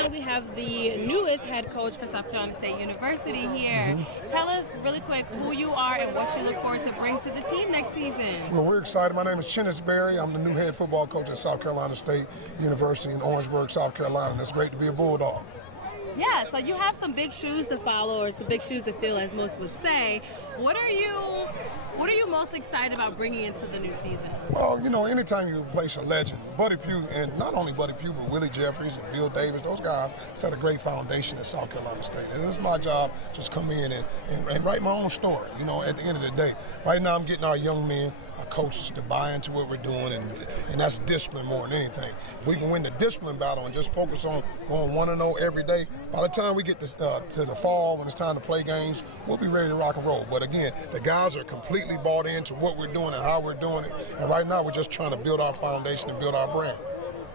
now we have the newest head coach for South Carolina State University here. Tell us really quick who you are and what you look forward to bring to the team next season. Well, we're excited. My name is Chennis Berry. I'm the new head football coach at South Carolina State University in Orangeburg, South Carolina, and it's great to be a Bulldog. Yeah, so you have some big shoes to follow, or some big shoes to fill, as most would say. What are you most excited about bringing into the new season? Well, you know, anytime you replace a legend, Buddy Pugh, and not only Buddy Pugh, but Willie Jeffries and Bill Davis, those guys set a great foundation at South Carolina State. And it's my job just come in and write my own story, you know, at the end of the day. Right now I'm getting our young men, our coaches to buy into what we're doing, and that's discipline more than anything. If we can win the discipline battle and just focus on going 1-0 every day, by the time we get to the fall, when it's time to play games, we'll be ready to rock and roll. But again, the guys are completely bought into what we're doing and how we're doing it. And right now we're just trying to build our foundation and build our brand.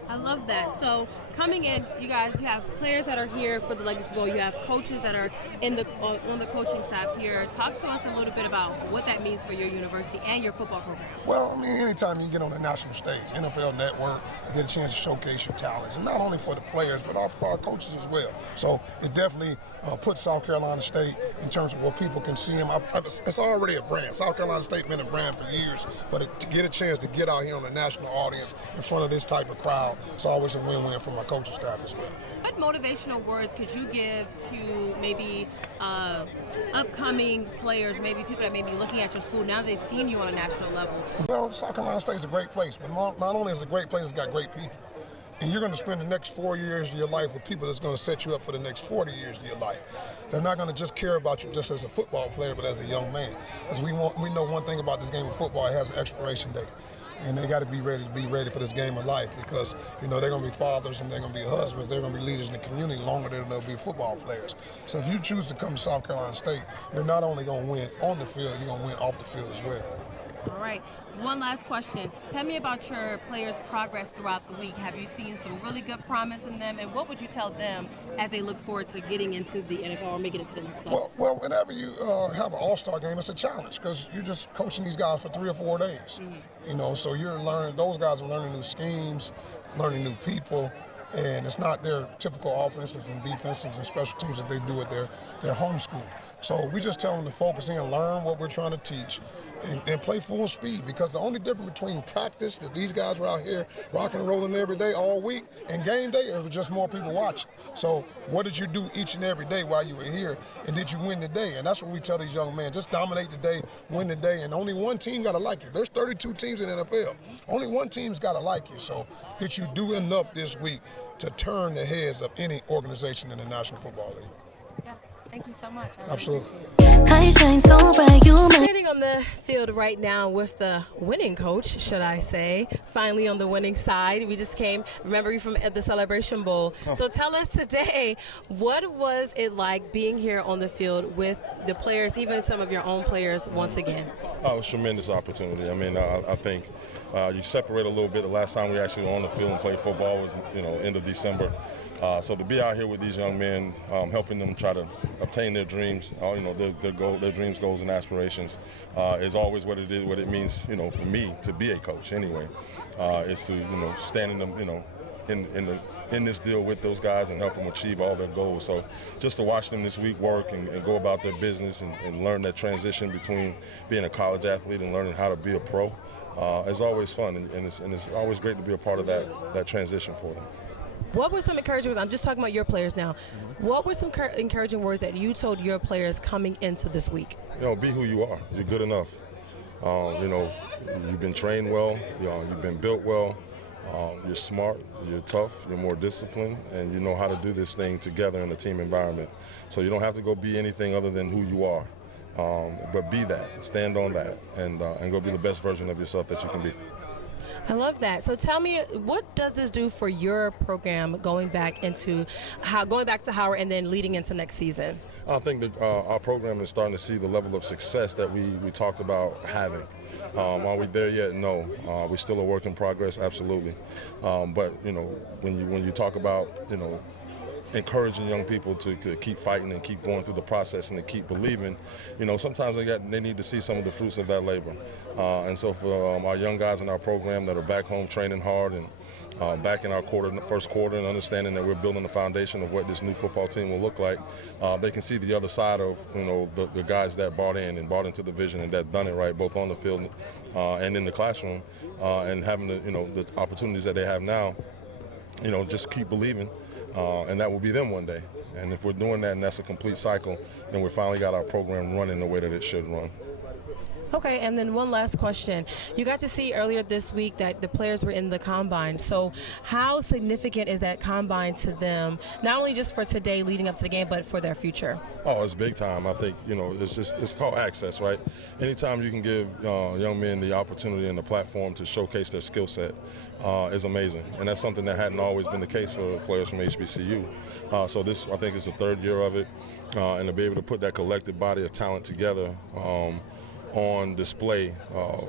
I love that. So coming in, you guys, you have players that are here for the Legacy Bowl. You have coaches that are on the coaching staff here. Talk to us a little bit about what that means for your university and your football program. Well, I mean, anytime you get on the national stage, NFL Network, you get a chance to showcase your talents, and not only for the players, but also for our coaches as well. So it definitely puts South Carolina State in terms of what people can see them. It's already a brand. South Carolina State been a brand for years, but to get a chance to get out here on the national audience in front of this type of crowd, it's always a win-win for my coaching staff as well. What motivational words could you give to maybe upcoming players, maybe people that may be looking at your school now they've seen you on a national level? Well, South Carolina State is a great place, but not only is it a great place, it's got great people. And you're going to spend the next 4 years of your life with people that's going to set you up for the next 40 years of your life. They're not going to just care about you just as a football player, but as a young man. Because we know one thing about this game of football, it has an expiration date. And they got to be ready for this game of life, because, you know, they're going to be fathers and they're going to be husbands, they're going to be leaders in the community longer than they'll be football players. So if you choose to come to South Carolina State, you're not only going to win on the field, you're going to win off the field as well. All right. One last question. Tell me about your players' progress throughout the week. Have you seen some really good promise in them? And what would you tell them as they look forward to getting into the NFL or making it to the next level? Well, whenever you have an all-star game, it's a challenge, because you're just coaching these guys for 3 or 4 days. You know, so those guys are learning new schemes, learning new people. And it's not their typical offenses and defenses and special teams that they do at their home school. So we just tell them to focus in, learn what we're trying to teach, and play full speed, because the only difference between practice, that these guys were out here rocking and rolling every day all week, and game day, it was just more people watching. So what did you do each and every day while you were here, and did you win the day? And that's what we tell these young men: just dominate the day, win the day, and only one team got to like you. There's 32 teams in the NFL. Only one team's got to like you. So did you do enough this week to turn the heads of any organization in the National Football League? Yeah, thank you so much. Absolutely. I shine so bright, you Standing on the field right now with the winning coach, should I say, finally on the winning side. We just came, remember you from at the Celebration Bowl. So tell us today, what was it like being here on the field with the players, even some of your own players, once again? Oh, it was a tremendous opportunity. I mean, I think you separate a little bit. The last time we actually were on the field and played football was, end of December. So to be out here with these young men, helping them try to obtain their dreams, their dreams, goals, and aspirations, is always what it means, for me to be a coach anyway, is to, stand in them, in this deal with those guys and help them achieve all their goals. So just to watch them this week work and go about their business and learn that transition between being a college athlete and learning how to be a pro is always fun, and it's always great to be a part of that transition for them. What were some encouraging words? I'm just talking about your players now. What were some encouraging words that you told your players coming into this week? Be who you are. You're good enough. You've been trained well. You've been built well. You're smart. You're tough. You're more disciplined, and you know how to do this thing together in a team environment. So you don't have to go be anything other than who you are, but be that. Stand on that, and go be the best version of yourself that you can be. I love that. So tell me, what does this do for your program going back to Howard and then leading into next season? I think that our program is starting to see the level of success that we talked about having. Are we there yet? No. We're still a work in progress, absolutely. But when you talk about encouraging young people to keep fighting and keep going through the process and to keep believing. Sometimes they need to see some of the fruits of that labor. And so for our young guys in our program that are back home training hard and back in our first quarter and understanding that we're building the foundation of what this new football team will look like, they can see the other side of the guys that bought into the vision and that done it right, both on the field and in the classroom, and having the opportunities that they have now. Just keep believing, and that will be them one day. And if we're doing that and that's a complete cycle, then we finally got our program running the way that it should run. Okay, and then one last question. You got to see earlier this week that the players were in the combine. So how significant is that combine to them, not only just for today leading up to the game, but for their future? Oh, it's big time. I think, it's called access, right? Anytime you can give young men the opportunity and the platform to showcase their skill set is amazing. And that's something that hadn't always been the case for players from HBCU. So this, I think, is the third year of it. And to be able to put that collective body of talent together on display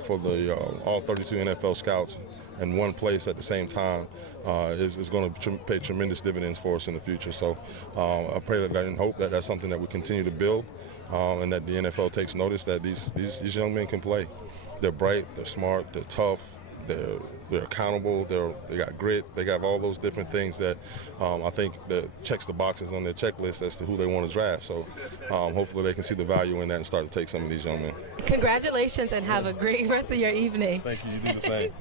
for the all 32 NFL scouts in one place at the same time is going to pay tremendous dividends for us in the future. So I pray that and hope that that's something that we continue to build and that the NFL takes notice that these young men can play. They're bright, they're smart, they're tough, they're accountable, they got grit, they got all those different things that I think that checks the boxes on their checklist as to who they want to draft. So hopefully they can see the value in that and start to take some of these young men. Congratulations and have a great rest of your evening. Thank you. You do the same.